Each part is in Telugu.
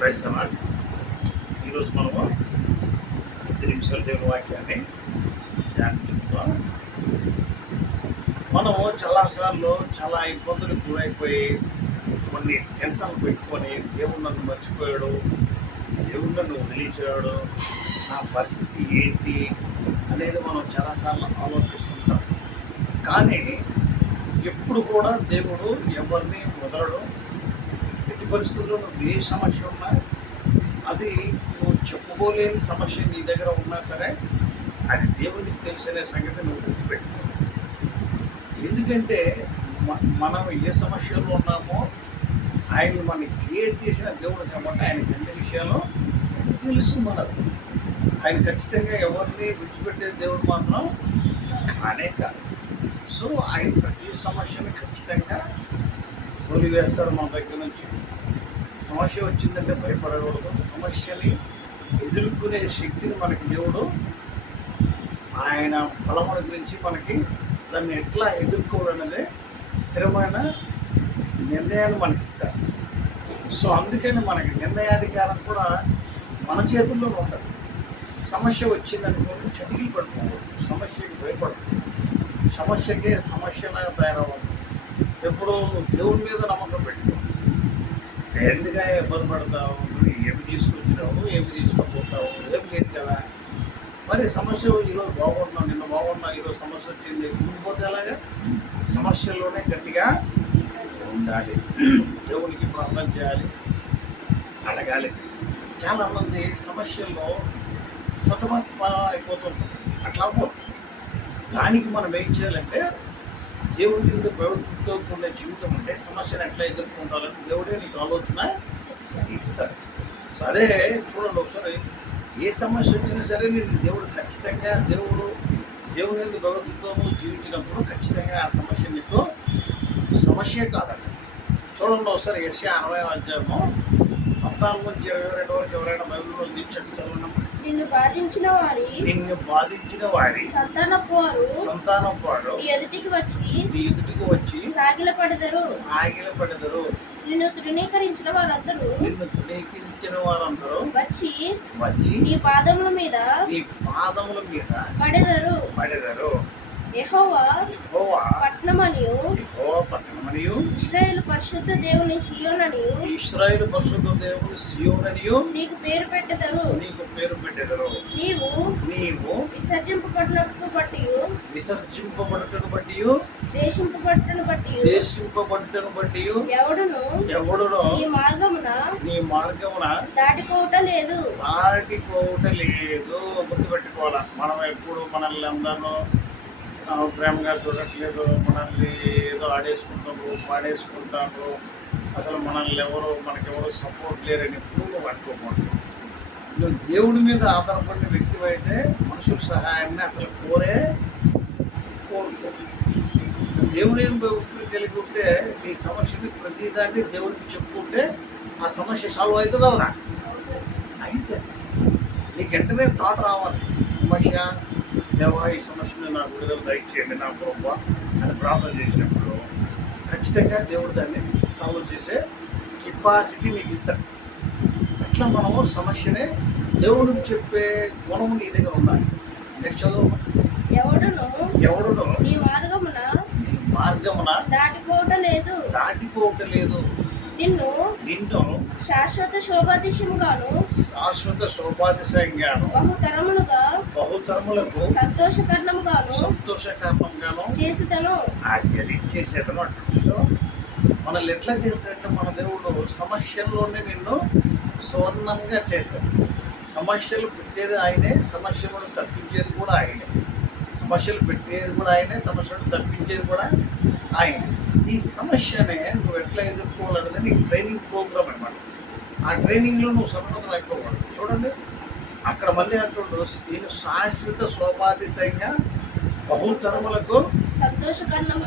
క్రైస్తవాలు ఈరోజు మనము 10 నిమిషాల దేవుని వాక్యాన్ని ధ్యానించుకుందాం. మనము చాలాసార్లు చాలా ఇబ్బందులకు గురైపోయి కొన్ని టెన్షన్లు పెట్టుకొని దేవుడు నన్ను మర్చిపోయాడు, దేవుడు నన్ను వదిలించాడు, నా పరిస్థితి ఏంటి అనేది మనం చాలాసార్లు ఆలోచిస్తుంటాం. కానీ ఎప్పుడు కూడా దేవుడు ఎవరిని వదలడు. ఎట్టి పరిస్థితుల్లో నువ్వు ఏ సమస్య ఉన్నా, అది నువ్వు చెప్పుకోలేని సమస్య నీ దగ్గర ఉన్నా సరే అది దేవునికి తెలిసనే సంగతి నువ్వు గుర్తుపెట్టుకో. ఎందుకంటే మనం ఏ సమస్యలో ఉన్నామో ఆయన మనకి క్రియేట్ చేసిన దేవుడు కాబట్టి ఆయనకి అన్ని విషయాలు తెలుసు. మనకు ఆయన ఖచ్చితంగా ఎవరిని విడిచిపెట్టే దేవుడు మాత్రం కానే కాదు. సో ఆయన ప్రతి సమస్యని ఖచ్చితంగా తోలివేస్తాడు మన దగ్గర నుంచి. సమస్య వచ్చిందంటే భయపడకూడదు. సమస్యని ఎదుర్కొనే శక్తిని మనకి దేవుడు ఆయన బలమును గురించి మనకి దాన్ని ఎట్లా ఎదుర్కోవాలనేది స్థిరమైన నిర్ణయాన్ని మనకి ఇస్తారు. సో అందుకని మనకి నిర్ణయాధికారం కూడా మన చేతుల్లోనే ఉంటుంది. సమస్య వచ్చిందనుకోని చతికిలు పడుకోకూడదు, సమస్యకి భయపడకూడదు, సమస్యకే సమస్యలాగా తయారవ్వదు. ఎప్పుడు నువ్వు దేవుని మీద నమ్మకం పెట్టుకో. ఎందుగా ఇబ్బంది పడతావు, ఏమి తీసుకొచ్చినావు, ఏమి తీసుకోపోతావు, ఏమి లేదు కదా. మరి సమస్య ఈరోజు బాగున్నావు, నిన్న బాగున్నావు, ఈరోజు సమస్య వచ్చింది, ఉండిపోతే అలాగా. సమస్యల్లోనే గట్టిగా ఉండాలి, దేవునికి ప్రార్థన చేయాలి, అడగాలి. చాలామంది సమస్యల్లో సతమత అయిపోతుంటారు. అట్లా దానికి మనం ఏం చేయాలంటే దేవుడి మీద ప్రవృత్తితో కూడిన జీవితం అంటే సమస్యను ఎట్లా ఎదుర్కొంటాలని దేవుడే నీకు ఆలోచన ఇస్తాడు. సో అదే చూడండి, ఒకసారి ఏ సమస్య వచ్చినా సరే నేను దేవుడు ఖచ్చితంగా దేవుని మీద ప్రవృత్తితో జీవించినప్పుడు ఖచ్చితంగా ఆ సమస్య నీకు సమస్యే కాదు అసలు. చూడండి ఒకసారి యెషయా 60వ అధ్యాయము 14 నుంచి 22 వరకు ఎవరైనా బైబిల్లో దీక్షకు చదవడం. నిన్ను బాధించిన వారి సంతానపు వారు నీ ఎదుటికి వచ్చి సాగిలపడెదరు. నిన్ను తృణీకరించిన వారందరూ వచ్చి నీ పాదముల మీద పడెదరు. యెహోవా పట్టణమనియు ఇశ్రాయేలు పరిశుద్ధ దేవుని సియోననియు నీకు పేరు పెట్టెదరు. నీవు విసర్జింపబడుటను బట్టియు దేశింపబడుటను బట్టియు ఎవడును నీ మార్గమున దాటిపోవట లేదు. గుర్తుపెట్టుకోవాలా. మనం ఎప్పుడు మనల్ని అందరూ ప్రేమగా చూడట్లేదు, మనల్ని ఏదో ఆడేసుకుంటారు, పాడేసుకుంటారు, అసలు మనకెవరు సపోర్ట్ లేరని ఎప్పుడు నువ్వు అనుకోకూడదు. నువ్వు దేవుడి మీద ఆధారపడిన వ్యక్తి అయితే మనుషుల సహాయాన్ని అసలు కోరుకో. దేవుని కలిగి ఉంటే నీ సమస్యని ప్రతిదాన్ని దేవుడికి చెప్పుకుంటే ఆ సమస్య సాల్వ్ అవుతుంది. అవునా? అయితే నీకు వెంటనే థాట్ రావాలి, సమస్య దేవా ఈ సమస్యను నాకు విడుదల దయచేయండి నా ప్రభువా అని ప్రార్థన చేసినప్పుడు ఖచ్చితంగా దేవుడు దాన్ని సాల్వ్ చేసే కెపాసిటీ నీకు ఇస్తాడు. అట్లా మనము సమస్యనే దేవుడికి చెప్పే గుణము నీ దగ్గర ఉండాలి. నెక్స్ట్ చదువు. ఎవడును నీ మార్గమున దాటిపోవట లేదు. నిన్ను శాశ్వత శోభాతిశయంగాను బహుతరములకు సంతోషకరణంగాను చేసేదను. సో మనల్ని ఎట్లా చేస్తాడంటే మన దేవుడు సమస్యల్లోనే నిన్ను సువర్ణంగా చేస్తాడు. సమస్యలు పెట్టేది ఆయనే, సమస్యలను తప్పించేది కూడా ఆయనే. సమస్యలు పెట్టేది కూడా ఆయనే, సమస్యలను తప్పించేది కూడా ఆయనే. ఈ సమస్యనే నువ్వు ఎట్లా ఎదుర్కోవాలనేది నీకు ట్రైనింగ్ ప్రోగ్రామ్ అనమాట. ఆ ట్రైనింగ్లో నువ్వు సఫలతం అయిపోకూడదు. చూడండి అక్కడ మళ్ళీ అంటుండ్రు, నేను శాశ్వత శోభాతిశయంగా బహుతరములకు సంతోషకరణంగా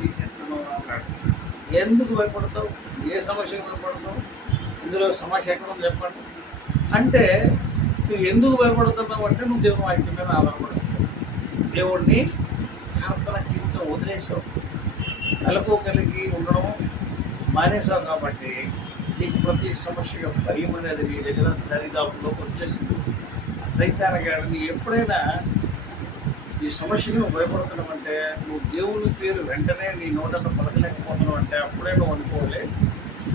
చేసేస్తాను అన్నాడు. ఎందుకు భయపడతావు? ఏ సమస్యకు భయపడతావు? ఇందులో సమస్య ఎక్కడ ఉంది చెప్పండి. అంటే నువ్వు ఎందుకు భయపడుతున్నావు అంటే నువ్వు దేవుని వాక్యం మీద ఆధారపడతావు. దేవుడిని ప్రార్థన జీవితం వదిలేసావు, నెలకు కలిగి ఉండడం మానేసావు. కాబట్టి నీకు ప్రతి సమస్యగా భయం అనేది నీ దగ్గర దరిదాపులోకి వచ్చేసింది. సైతాన్ గారిని ఎప్పుడైనా ఈ సమస్యకి నువ్వు భయపడుతున్నావు అంటే, నువ్వు దేవుని పేరు వెంటనే నీ నోటంతా పలకలేకపోతున్నావు అంటే అప్పుడే నువ్వు అనుకోవాలి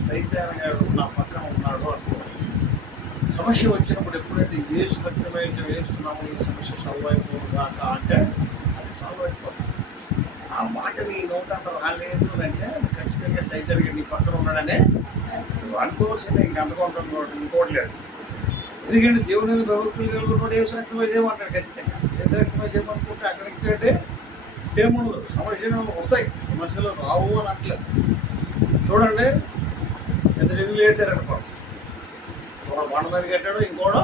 సైతాన్ గారు నా పక్కన ఉన్నాడు అనుకోవాలి. సమస్య వచ్చినప్పుడు ఎప్పుడైతే ఏసు రక్తమైతే వేస్తున్నామో ఈ సమస్య సాల్వ్ అయిపోదు కాక అంటే అది సాల్వ్ అయిపోతుంది. ఆ మాట నీ నోటంతా రాలేదు అంటే ఖచ్చితంగా సైతాన్ గారు నీ పక్కన ఉన్నాడనే నువ్వు అనుకోవాల్సిందే. ఇంక అందుకుంటున్నాడు ఇంకోట్లేదు. ఎందుకంటే దేవుని ప్రభుత్వం కలుగుతున్నాడు ఏసు రక్తమై చేయమంటాడు. ఖచ్చితంగా ఏసు రక్తమై చేయమనుకుంటే అక్కడికి ఏముండదు. సమస్యలు వస్తాయి, సమస్యలు రావు అని అంటలేదు. చూడండి, ఎంత రెగ్యులేటర్ అనుకోండి, ఒకడు బండ మీద కట్టాడు, ఇంకోడు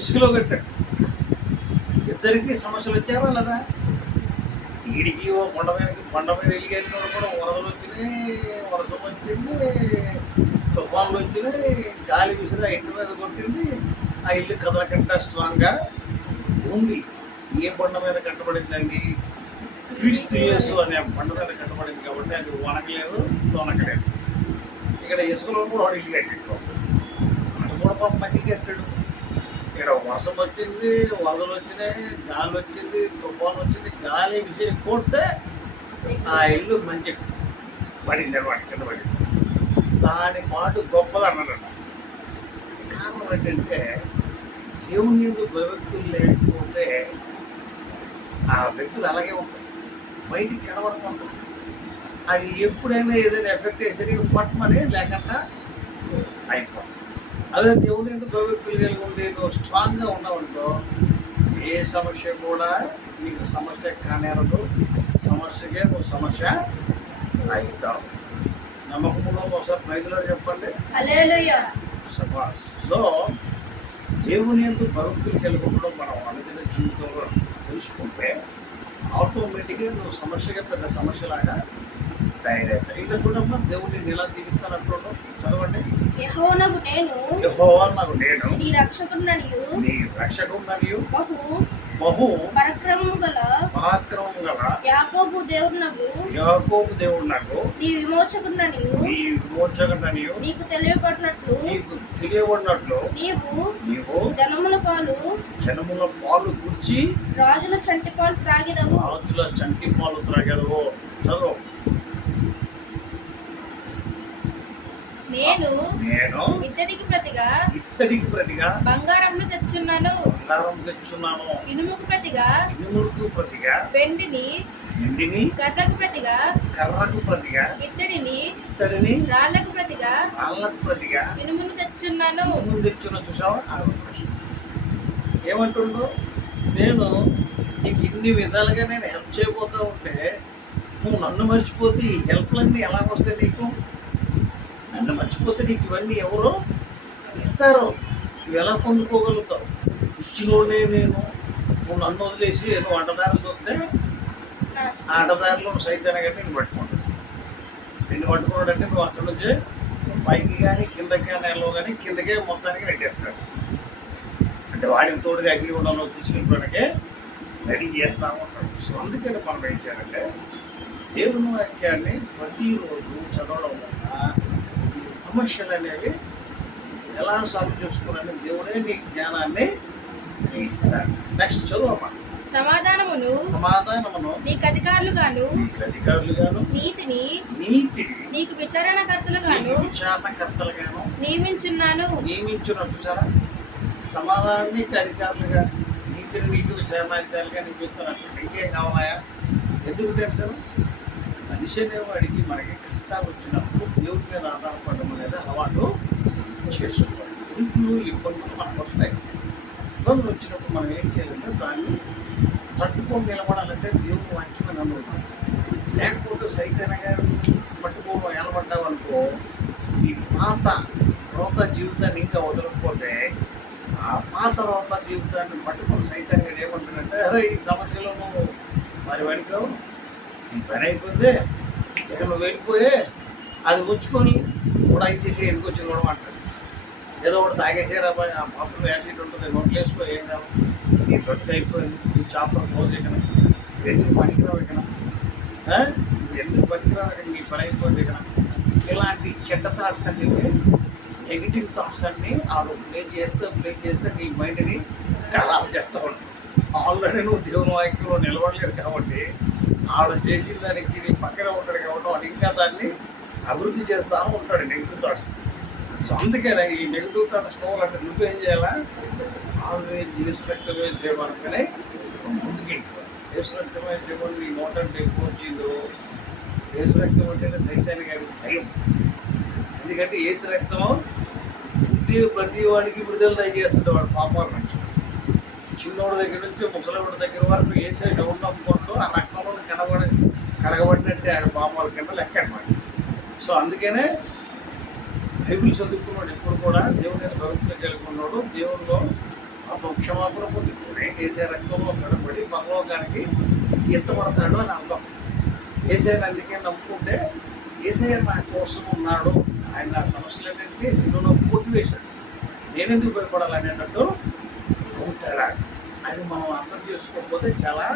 ఇసుకలో కట్టాడు. ఇద్దరికి సమస్యలు వచ్చారా లేదా? వీడికి ఓ బండ మీద వెళ్ళిగట్టినోడు కూడా వరదలు వచ్చినాయి, వర్షం వచ్చింది, తుఫాన్లు వచ్చినాయి, గాలి విసిరి ఆ ఇంటి మీద కొట్టింది, ఆ ఇల్లు కదలకంటే స్ట్రాంగ్గా ఉంది. ఏ బండ మీద కట్టబడిందండి? క్రీస్తు యేసు అనే బండ మీద కట్టబడింది కాబట్టి అది వనకలేదు, తొనకలేదు. ఇక్కడ ఇసుకలో కూడా వాడు ఇల్లు కట్టాడు, అది కూడా పాప మంచిగా కట్టాడు. ఇక్కడ వర్షం వచ్చింది, వరదలు వచ్చినాయి, గాలి వచ్చింది, తుఫాన్ వచ్చింది, గాలి విసిరి కొడితే ఆ ఇల్లు మంచి పడింది అనమాట, కింద పడింది. దాని పాటు గొప్పది అన్నాడు. కారణం ఏంటంటే దేవుని ఎందుకు భయభక్తులు లేకపోతే ఆ వ్యక్తులు అలాగే ఉంటాయి, బయటికి కనబడుతుంటారు. అది ఎప్పుడైనా ఏదైనా ఎఫెక్ట్ అయ్యేసరికి పట్టమని లేకుండా అయిపోతుంది. అదే దేవుని ఎందుకు భయభక్తులు కలిగి ఉండి నువ్వు స్ట్రాంగ్గా ఉన్నావనుకో ఏ సమస్య కూడా నీకు సమస్య కానేరదు, సమస్యకే నువ్వు సమస్య అవుతావు. నమ్మకంలో ఒకసారి ప్రైజ్లో చెప్పండి. సో దేవుని ఎందుకు భక్తులు కలిగి ఉండడం మనం అనుదిన జీవితంలో తెలుసుకుంటే ఆటోమేటిక్గా నువ్వు సమస్యగా పెద్ద సమస్యలాగా తయారవుతాయి. ఇంకా చూడమ్మా, దేవుడిని ఎలా దీవిస్తాను అంటున్నాడు, చదవండి. యెహోవా నాకు నేను నీ రక్షకుడనియు బహు పరాక్రమం గల యాకోబు దేవుడు నాకు నీ విమోచకుడనియు నీకు తెలియబడినట్లు నీవు జనముల పాలు గురించి రాజుల చంటి పాలు త్రాగెదవు. చదువు. నేను ఇత్తడికి ప్రతిగా బంగారమును తెచ్చున్నాను, ఇనుముకు ప్రతిగా వెండిని, కర్రకు ప్రతిగా ఇత్తడిని, రాళ్లకు ప్రతిగా ఇనుమును తెచ్చున్నాను. చూసావా? ఏమంటుండ్రు? నేను నీకు ఇన్ని విధాలుగా నేను హెల్ప్ చేయబోతూ ఉంటే నువ్వు నన్ను మర్చిపోతే ఈ హెల్ప్లన్నీ ఎలా వస్తాయి నీకు? నన్ను మర్చిపోతే నీకు ఇవన్నీ ఎవరో ఇస్తారో, నువ్వు ఎలా పొందుకోగలుగుతావు? ఇచ్చినోనే నేను, నువ్వు నన్ను వదిలేసి నువ్వు అడ్డదారులు దొరికితే ఆ అడ్డదారిలో సైతాన్ గట్టి నేను పట్టుకుంటాడు. నిన్ను పట్టుకున్నాడంటే నువ్వు అక్కడి నుంచి పైకి కానీ కిందకి కానీ వెళ్ళవు, కానీ కిందకే మొత్తానికి నెట్టేస్తాడు. అంటే వాడికి తోడుగా అగ్నిగుండంలో తీసుకెళ్ళిపోవడానికే రెడీ చేస్తూ ఉంటాడు. సో అందుకని మనం ఏం చేయాలంటే దేవుని వాక్యాన్ని ప్రతిరోజు చదవడం వల్ల ఈ సమస్యలు అనేవి ఎలా సాల్వ్ చేసుకోవాలని దేవుడే నీ జ్ఞానాన్ని ఇస్తాడు. నెక్స్ట్ చదువమ్మా. సమాధానమును నీకు అధికారులుగాను నీతిని నీకు విచారణకర్తలుగాను నియమించున్నాను. చూసారా? సమాధానం నీకు అధికారులుగా, నీతిని నీకు విచారణాధికారులుగా నియమిస్తున్నాను. ఇంకేం కావాలయా? ఎందుకు టెన్షన్? మనిషి అనేవాడికి మనకి కష్టాలు వచ్చినప్పుడు దేవుడి మీద ఆధారపడడం అనేది అలవాటు చేసుకోవాలి. ఇబ్బందులు మనకు వస్తాయి. ఇబ్బందులు వచ్చినప్పుడు మనం ఏం చేయాలంటే దాన్ని తట్టుకొని నిలబడాలంటే దేవుని వాక్యమే నమ్ముతాం. లేకపోతే సైతాన్గా పట్టుకోవడం నిలబడ్డావు అనుకో, ఈ పాత రోత జీవితాన్ని ఇంకా వదలకపోతే ఆ పాత రోత జీవితాన్ని పట్టుకొని సైతాన్గా ఏమంటాడంటే, అరే ఈ సమస్యలో నువ్వు మరి వణికావు, నీ పని అయిపోయింది, ఇక నువ్వు వెళ్ళిపోయే అది ఉంచుకొని కూడా ఇచ్చేసి ఎందుకు వచ్చి కూడా అంటాడు. ఏదో ఒకటి తాగేసారా, ఆ పాపలో యాసిడ్ ఉంటుంది, నోట్లు వేసుకో, ఏం కాదు, నీ బ్రతుకు అయిపోయింది, నీ చాపర్ క్లోజ్ ఇక్కడ, ఎందుకు పనికిరావు ఇక్కడ, ఎందుకు పనికిరావు ఇక్కడ, నీ పని అయిపోయింది ఇక్కడ, ఇలాంటి చెడ్డ థాట్స్ అన్ని, నెగిటివ్ థాట్స్ అన్ని ఆడు ప్లే చేస్తే నీ మైండ్ని ఖరాబ్ చేస్తూ ఉంటాడు. ఆల్రెడీ నువ్వు దేవుని వాక్యంలో నిలబడలేదు కాబట్టి ఆడు చేసిన దానికి నీ పక్కన ఉంటాడు కాబట్టి వాడు ఇంకా దాన్ని అభివృద్ధి చేస్తూ ఉంటాడు నెగిటివ్ థాట్స్. సో అందుకనే ఈ నెగిటివ్ థాట్స్ పోవాలంటే నువ్వేం చేయాలా? ఆల్వేజ్ యేసు రక్తమే చేయమనుకునే ముందుకు వెళ్ళిపోవాలి. యేసు రక్తమే చేయమని నీ నోటంటే ఎక్కువ వచ్చిందో, యేసు రక్తం అంటేనే సైతాన్ని గారికి భయం. ఎందుకంటే యేసు రక్తం ప్రతి వాడికి విడుదల దయచేస్తుంటే వాడు పాపాల నుంచి, చిన్నోడి దగ్గర నుంచి ముసలివాడి దగ్గర వరకు ఏసై ఎవరు నమ్ముకుంటూ ఆ రక్తంలో కడగబడినట్టే ఆయన పాపాల కింద లెక్క అనమాట. సో అందుకనే బైబిల్ చదువుకున్నాడు ఎప్పుడు కూడా దేవుని భక్తులు కలిగి ఉన్నాడు, దేవునిలో పాప క్షమాపణ పొందుకునే ఏసై రక్తంలో కడబడి పరలోకానికి ఎత్తబడతాడు అని అర్థం. ఏసైని అందుకే నమ్ముకుంటే ఏసై నా కోసం ఉన్నాడు, ఆయన నా సమస్యలన్నింటినీ శిలువలో కొట్టివేశాడు, నేనెందుకు భయపడాలనేటట్టు ఉంటాడా. అది మనం అర్థం చేసుకోకపోతే చాలా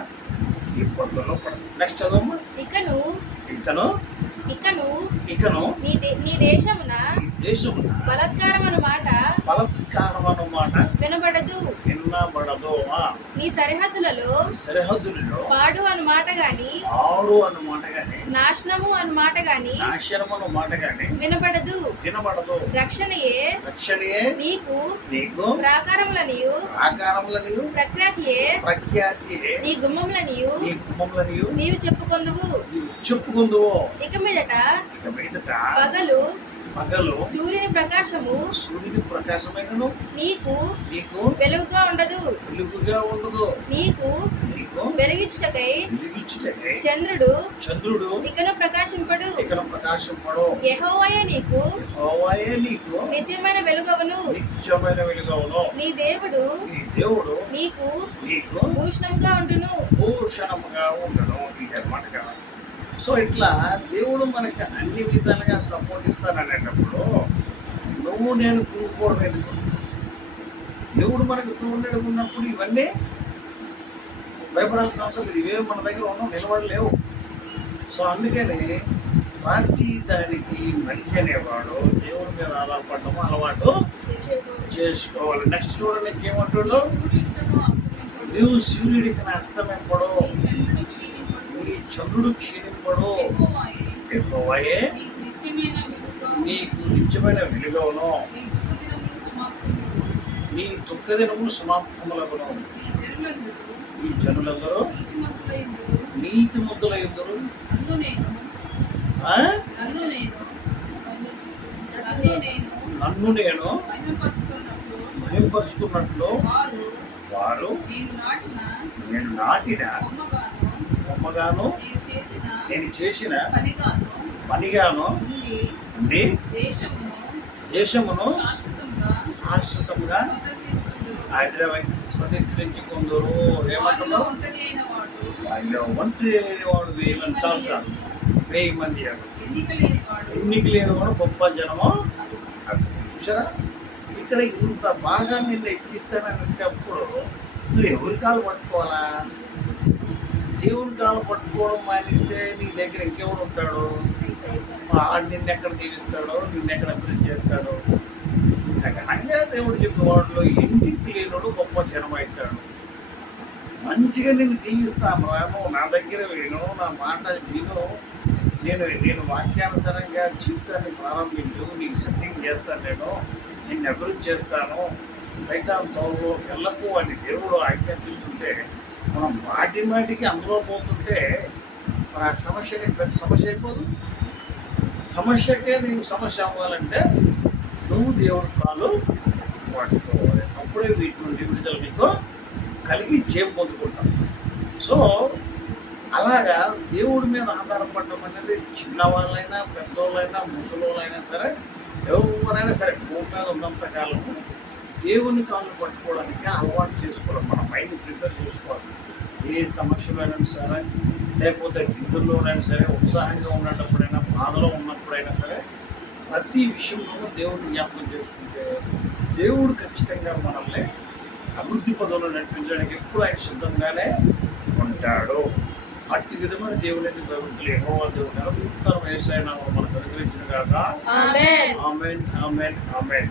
ఇబ్బందుల్లో పడదు. నెక్స్ట్ చదవమ్మా. ఇకను నీ దేశమున బలాత్కారం అను మాట వినబడదు. నీ సరిహద్దులలో పాడు అను మాట గాని నాశనము అను మాట గాని వినబడదు. రక్షణయే నీకు ప్రాకారములనియు ప్రఖ్యాతియే నీ గుమ్మములనియు నీవు చెప్పుకొందువు. ఇక మీదట పగలు సూర్యుని ప్రకాశమైనను నీకు వెలుగుగా ఉండదు. నీకు వెలిగించుటకై చంద్రుడు ఇకను ప్రకాశింపడు. యెహోవాయే నీకు నిత్యమైన వెలుగవును. నీ దేవుడు నీకు భూషణముగా ఉండును. సో ఇట్లా దేవుడు మనకి అన్ని విధాలుగా సపోర్ట్ ఇస్తాననేటప్పుడు నువ్వు నేను కూడుకోవడం ఎందుకు? దేవుడు మనకు తోడు ఉన్నప్పుడు ఇవన్నీ భయపడాల్సిన అవసరం లేదు. ఇవే మన దగ్గర ఉన్న నిలబడలేవు. సో అందుకని ప్రతి దానికి మనిషి అనేవాడు దేవుడి మీద ఆధారపడడం అలవాటు చేసుకోవాలి. నెక్స్ట్ చూడండి ఏమంటుండో, నువ్వు సూర్యుడికి అస్తమింపడు, నీ చంద్రుడు క్షీణింపడు, యెహోవాయే నీకు నిత్యమైన వెలుగవును, నీ దుఃఖ దినములు సమాప్తములగును. ఈ జనులందరూ నీతిమంతుల యందురు నన్ను నేను మహింపరుచుకున్నట్లు వారు నేను నాటిన కొమ్మగాను నేను చేసిన పనిగాను ఉండి దేశమును శాశ్వతంగా స్వతంత్రించుకుందరు. ఏమంటారు? వాళ్ళు ఒంటరి లేనివాడు 1000 మంది చాలు, 1000 మంది ఎన్నిక లేనివాడు గొప్ప జనము. చూసారా, ఇక్కడ ఇంత బాగా నిన్ను హెచ్చిస్తానంటప్పుడు నువ్వు ఎవరి కాలు పట్టుకోవాలా? దేవుని కాలు పట్టుకోవడం మానేస్తే నీ దగ్గర ఇంకెవడు ఉంటాడు? ఆడు నిన్నెక్కడ దీవిస్తాడో, నిన్నెక్కడ అభివృద్ధి చేస్తాడో. ఇంత ఘనంగా దేవుడు చెప్పేవాడిలో ఎన్నిక లేనుడు గొప్ప జనం అవుతాడు. మంచిగా నిన్ను దీవిస్తాను రాను, నా దగ్గర విను, నా మాట విను, నేను వాక్యానుసారంగా జీవితాన్ని ప్రారంభించు, నీకు సెట్టింగ్ చేస్తాను, నిన్ను అభివృద్ధి చేస్తాను, సైతాన్ తోలు వెళ్ళకు అని దేవుడు ఆజ్ఞాపిస్తుంటే మనం మాటికి అందులో పోతుంటే మరి ఆ సమస్య నీకు పెద్ద సమస్య అయిపోదు. సమస్యకే నీకు సమస్య అవ్వాలంటే నువ్వు దేవుడి కాలు పట్టుకోవాలి. అప్పుడే వీటి నుండి విడుదల నీకు కలిగి జయం పొందుకుంటాం. సో అలాగా దేవుడి మీద ఆధారపడడం అనేది చిన్నవాళ్ళైనా పెద్దవాళ్ళైనా ముసలోళ్ళైనా సరే ఎవరైనా సరే భూమి మీద ఉన్నంత కాలము దేవుని కాళ్ళు పట్టుకోవడానికి అలవాటు చేసుకోవడం, మన మైండ్ ప్రిపేర్ చేసుకోవాలి. ఏ సమస్యలైనా సరే, లేకపోతే నిధుల్లోనైనా సరే, ఉత్సాహంగా ఉన్నప్పుడైనా, బాధలో ఉన్నప్పుడైనా సరే, ప్రతి విషయంలోనూ దేవుడిని జ్ఞాపకం చేసుకుంటే దేవుడు ఖచ్చితంగా మనల్ని అభివృద్ధి పదంలో నడిపించడానికి ఎప్పుడు ఆయన సిద్ధంగానే ఉంటాడు. అట్టి విధమైన దేవుని భయభక్తులు యెహోవా దేవుడు నిరంతరం యేసయ్య నామమున మనకు అనుగ్రహించును గాక. ఆమేన్. ఆమేన్ ఆమేన్ ఆమేన్.